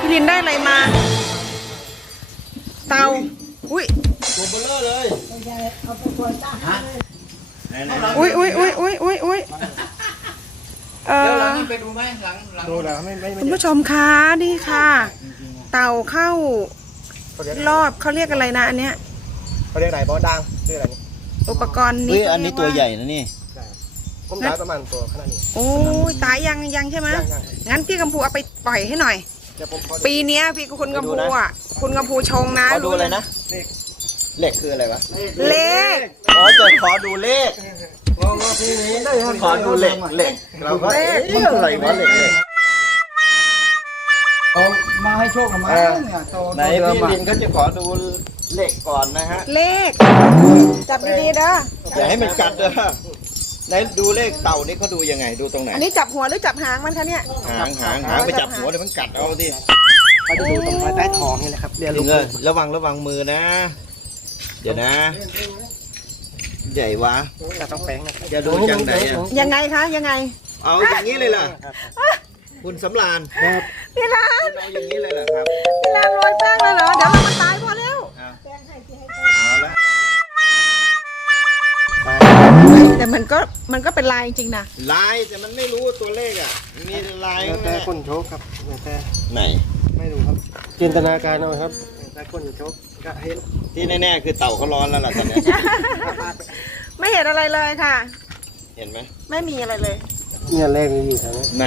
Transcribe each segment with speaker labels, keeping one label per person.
Speaker 1: ลินได้อะไรมาเตาอุ้ย
Speaker 2: ตัวเบลอเลย
Speaker 1: อุ้ย
Speaker 2: หลังไปดูไหมหลังดูแล้วไม่
Speaker 1: คุณผู้ชมคะนี่ค่ะ เต่าเข้ารอบเขาเรียกอะไรนะอันเนี้ย
Speaker 3: เขาเรียกอะไรบอสดังชื่ออะไรนี่
Speaker 1: อุปกรณ์นี้
Speaker 2: อันนี้ตัวใหญ่นะนี่
Speaker 3: ผมได้ประมาณตัวขนาดนี้
Speaker 1: โอ้ยตายยังใช่ไหมงั้นพี่กำพูเอาไปปล่อยให้หน่อยปีนี้พี่คุณกำพูอ่ะคุณกำพูชงนะ
Speaker 2: ขอดูอะไรนะเลขคืออะไรวะ
Speaker 1: เลข
Speaker 2: อ๋อจะขอดูเลขขอดูเลขเราก็มันอะไรวะเลข
Speaker 3: เอามาให้โชคกับมาเนี่ย
Speaker 2: ไหนพี่ลินเขาจะขอดูเลขก่อนนะฮะ
Speaker 1: เลขจับดีๆเด้อ
Speaker 2: อย่าให้มันกัดเด้อไหนดูเลขเต่านี่เขาดูยังไงดูตรงไหน
Speaker 1: อันนี้จับหัวหรือจับหางมันคะเนี่ย
Speaker 2: หางไปจับหัวเดี๋ยวมันกัดเอาดิ
Speaker 3: เขาจะดูตรงใต้ท้องนี่แหละครับเรียนรู้
Speaker 2: ระวังมือนะเดี๋ยวนะใหญ่วะ
Speaker 3: ต้องแป้งนะ
Speaker 2: อย่าดูจังไหน
Speaker 1: ยังไงคะยังไง
Speaker 2: เอาอย่างนี้เลยล่ะคุณสำราญ
Speaker 1: ครับพี่ร้าน
Speaker 2: เอาอย่างนี้เลยเหรอครับ
Speaker 1: พี่ร้านโรยแป้งเลยเหรอเดี๋ยวมันตายพอแล้ว
Speaker 2: เอาละ
Speaker 1: แต่มันก็เป็นลายจริงๆนะ
Speaker 2: ลายแต่มันไม่รู้ตัวเลขอ่ะมีลาย
Speaker 3: แต่คนโชคครับแต่
Speaker 2: ไหน
Speaker 3: ไม่รู้ครับจินตนาการเอาครับแต่คนโชคก็เห็น
Speaker 2: ที่แน่ๆคือเต่าเขาร้อนแล้วล่ะตอนนี้
Speaker 1: ไม่เห็นอะไรเลยค่ะ
Speaker 2: เห็นไหม
Speaker 1: ไม่มีอะไรเลย
Speaker 3: เนี่ยเลขนี้อยู่แถวนี้
Speaker 2: ไหน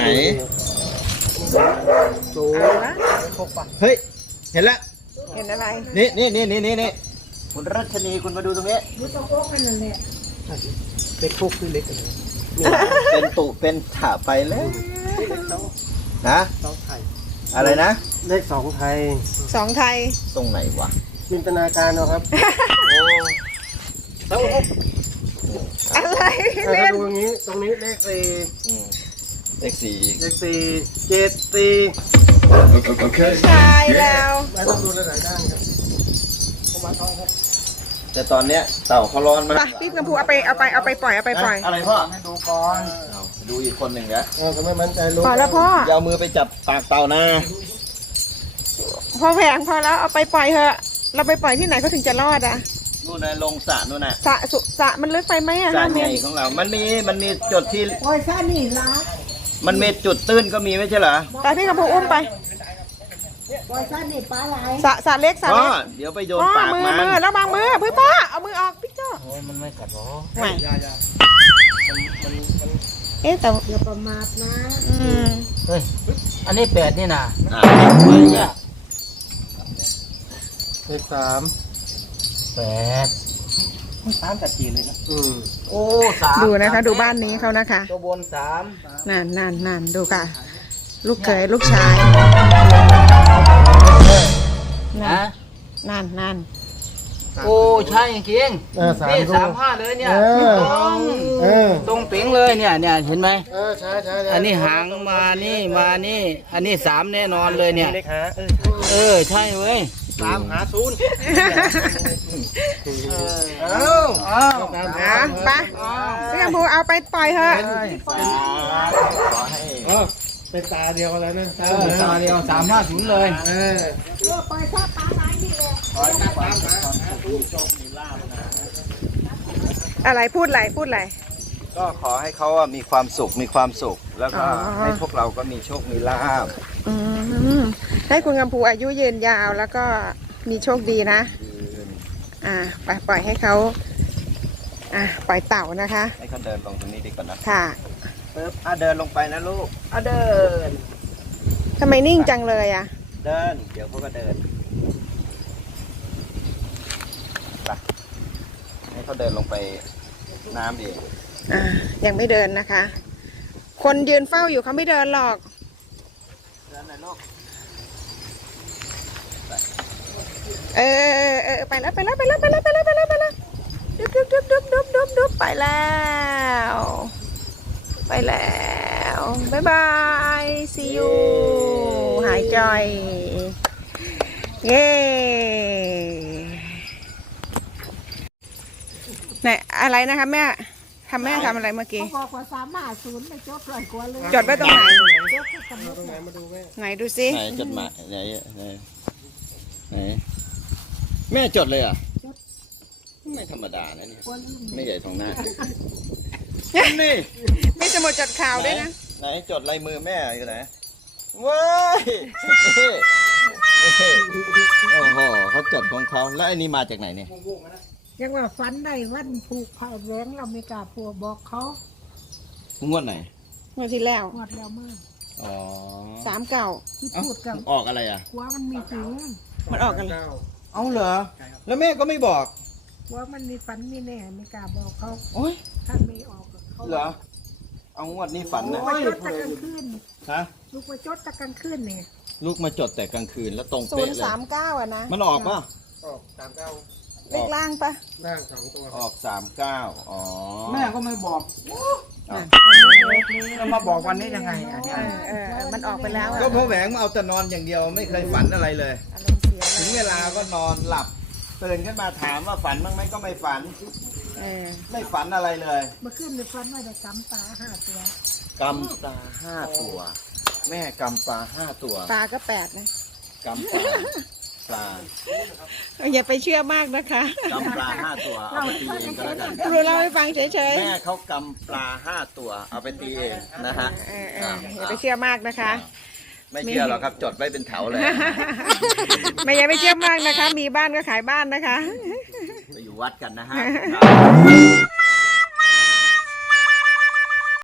Speaker 3: ตัว
Speaker 2: เฮ้ยเห็นละ
Speaker 1: เห็นอะไร
Speaker 2: นี่คุณรัชนีคุณมาดูตรงนี้
Speaker 3: ดูตัวโค้กกันนั่นแหละเล็กโค้กคือเล็กกันเลย
Speaker 2: เป็นตุเป็นถาไปแล้วนะอะไรนะ
Speaker 3: เลข2 ไทย
Speaker 1: 2 ไทย
Speaker 2: ตรงไหนวะ
Speaker 3: จินตนาการเอาครับโอ้
Speaker 1: อะไร
Speaker 3: เล่นดูอย่างนี้ตรงนี้เลข4
Speaker 2: เลข4
Speaker 3: 7 4
Speaker 2: โอเค
Speaker 1: ใช่แล้ว
Speaker 3: ไม่ต้องดูหลายด้านครับ
Speaker 2: แต่ตอนเนี้ยเต่าเขาร้อนมาก
Speaker 1: พี่กำพูเอาไปปล่อย
Speaker 2: อะไรพ่อ
Speaker 3: ให้ดูก่อน
Speaker 2: ดูอีกคนหนึ่งนะ
Speaker 3: ก็ไม่มั่นใจรู้
Speaker 1: พอแล้วพ่อ
Speaker 2: อย่ามือไปจับปากเต่านะ
Speaker 1: พอแพงพอแล้วเอาไปปล่อยเถอะเราไปปล่อยที่ไหนเขาถึงจะรอดอ่ะ
Speaker 2: นู่นนะลงสระนู่นน่ะ
Speaker 1: สระมันลึกไปไหมอ่ะ
Speaker 2: สระใหญ่ของเรามันมีจุดที่
Speaker 3: โอ้ยซ่านี่ละ
Speaker 2: มันมีจุดตื้นก็มีไม่ใช่เหรอ
Speaker 1: แต่พี่กำพูอุ้มไป
Speaker 3: โอ้ยซ่านี่ปลาไหล
Speaker 1: สระเล็ก
Speaker 2: เดี๋ยวไปโยนปากมัน
Speaker 1: แล้วบางมือพี่พ่อเอามือออกพี่จ้า
Speaker 3: โอ้ยมันไม่กัดหรอ
Speaker 1: ไม่แต่
Speaker 3: อย่าประมาทนะ
Speaker 4: เฮ้ยอันนี้8นี่นะ
Speaker 3: เลข3
Speaker 4: 8
Speaker 3: 3กับจีนเลยนะ
Speaker 4: โอ้3
Speaker 1: ดูนะคะดูบ้านนี้เขานะคะ
Speaker 4: ตัวบน3
Speaker 1: นั่นดูค่ะลูกเขยลูกชายนั่น
Speaker 4: โอ้ใช่จริงนี่35เลยเนี่ยตรงเป๋งเลยเนี่ยเห็นไหม
Speaker 3: ใช่
Speaker 4: อันนี้หางมานี่อันนี้3แน่นอนเลยเนี่ยใช่เว้ย
Speaker 3: 3 หา 0
Speaker 1: ไปพี่กำพูเอาไปปล่อยเถอะ
Speaker 3: เป็นตาเดียวแล้วนะ
Speaker 4: ตาเดียว350เลย
Speaker 3: ปล่อยซาปลาไหลนี่เลย
Speaker 1: อะไรพูดอะไร
Speaker 2: ก็ขอให้เขามีความสุขแล้วก็ให้พวกเราก็มีโชคมีลาภ
Speaker 1: ให้คุณกำพูอายุยืนยาวแล้วก็มีโชคดีนะไปปล่อยให้เขาปล่อยเต่านะคะ
Speaker 2: ให้เขาเดินลงตรงนี้ดีกว่านะ
Speaker 1: ค่ะ
Speaker 2: เดินลงไปนะลูกเดิน
Speaker 1: ทำไมนิ่งจังเลย
Speaker 2: เดินเดี๋ยวเขาก็เดินไปให้เขาเดินลงไปน้ำดี
Speaker 1: ยังไม่เดินนะคะคนยืนเฝ้าอยู่เขาไม่เดินหรอก
Speaker 2: เดินหน่อยลูก
Speaker 1: ไปแล้วดุบไปแล้วบ๊ายบาย see you หายใจเย้ไหนอะไรนะคะแม่ทแม่ทำอะไรเมื่อกี้
Speaker 5: เขาบอกว่า350ไม่จดร้อยกว่าเลย
Speaker 1: จดไว้ตรงไหน
Speaker 5: จดที่กำหนด
Speaker 3: ตรงไหนมาดูแม่
Speaker 1: ไหนดูซิ
Speaker 2: ไหนจดหมายไหนแม่จดเลยเหรอ่ะไม่ธรรมดานะเนี่ย
Speaker 5: กว่าลืม
Speaker 2: ไม่ใหญ่ทองหน้านี่
Speaker 1: มีสมุดจดข่าวด้วยนะ
Speaker 2: ไหนจดลายมือแม่อยู่ไหนว้าย โอ้โหเขาจดของเขาแล้วไอ้นี่มาจากไหนเนี่ย
Speaker 5: ยังว่าฝันได้วันผูกผ้าแหวงเราไม่กล้าพัวบอกเขา
Speaker 2: งวดไหน
Speaker 1: เมื่อที่แล้ว
Speaker 5: หมดแล้วเมื่อ
Speaker 2: อ๋อ
Speaker 1: 39
Speaker 5: ที่พูดกับ
Speaker 2: ออกอะไรอ่ะ
Speaker 5: ว่ามันมีถึง
Speaker 1: มันออกกัน
Speaker 2: เอาเหรอแล้วแม่ก็ไม่บอก
Speaker 5: ว่ามันมีฝันมีแน่ไม่กล้าบอกเขา
Speaker 2: โอ้ย
Speaker 5: ถ้าไม่ออกเขา
Speaker 2: เหรอเอางวดนี้ฝัน
Speaker 5: ลู
Speaker 2: นะ
Speaker 5: กมาจดตะกลางคืน
Speaker 2: ฮะ
Speaker 5: ลูกมาจดตะกลางคืนเนี่ย
Speaker 2: ลูกมาจดแต่กลางคืนแล้วตรงเป๊ะเลย
Speaker 1: 039อ่ะนะ
Speaker 2: มันออกป่ะ
Speaker 3: ออก39
Speaker 1: เลขล่างปะ
Speaker 3: ล่าง2ตัว
Speaker 2: ออก39อ๋อ
Speaker 4: แม่ก็ไม่บอกแล้วมาบอกวันนี้ยังไงอันเนี้ย
Speaker 1: มันออกไปแล้วอะ
Speaker 2: ก็เพราะแหวงมาเอาแต่นอนอย่างเดียวไม่เคยฝันอะไรเลย
Speaker 1: อารมณ์เสีย
Speaker 2: ถึงเวลาก็นอนหลับตื่นขึ้นมาถามว่าฝันบ้างไหมก็ไม่ฝัน
Speaker 1: เออ
Speaker 2: ไม่ฝันอะไรเลย
Speaker 5: เมื่อคืนในฝันว่าได้กำปลา5 ตัว
Speaker 2: กำปลา5 ตัว แม่กำปลา5 ตัว
Speaker 1: ตาก็แปดนะ
Speaker 2: กำปลา
Speaker 1: อย่าไปเชื่อมากนะคะ
Speaker 2: กำปลา5 ตัวเอาไปตีเองก็แล้วกัน
Speaker 1: ครูเล่าให้ฟังเฉย
Speaker 2: แม่เขากำปลา5 ตัวเอาไปตีเองนะฮะ
Speaker 1: ๆอย่าไปเชื่อมากนะคะ
Speaker 2: ไม่เชื่อหรอกครับจดไว้เป็นแถวเลย
Speaker 1: ไม่อย่าไปเชื่อมากนะคะ มีบ้านก็ขายบ้านนะคะ
Speaker 2: ไปอยู่วัดกันนะฮะ